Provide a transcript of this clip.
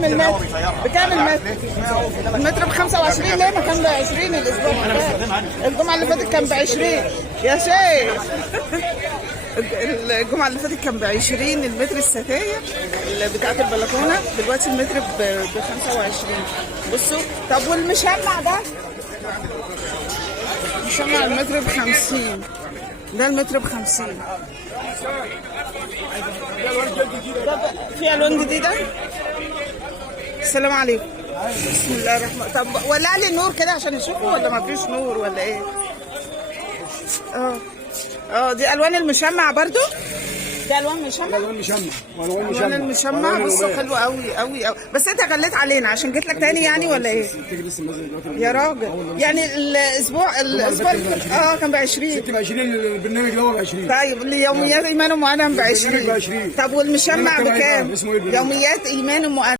بكام المتر؟ بكام المتر؟ المتر ب 25. ليه ما كان ب 20 الاسبوع اللي فات؟ الجمعه اللي فاتت كان ب 20 يا شيخ. الجمعه اللي فاتت كان ب 20 المتر الستاير بتاعت البلكونه، دلوقتي المتر ب 25. بصوا. طب والمشمع ده؟ مشمع المتر ب 50. ده المتر ب 50. في الوان جديده. السلام عليكم. بسم الله الرحمن الرحيم. طب ولع لي النور كده عشان يشوفوا ولا ما فيش نور ولا ايه؟ دي الوان المشمع برضو. ده الوان مشمع. الوان المشمع بصوا حلوه قوي قوي قوي. بس انت غليت علينا عشان جيت لك تاني يعني ولا ايه؟ يا راجل يعني الاسبوع كان ب 20. ب 20 البرنامج هو ب 20. طيب اليوميات ايمان ام ادم ب 20. طب والمشمع بكام؟ يوميات ايمان ام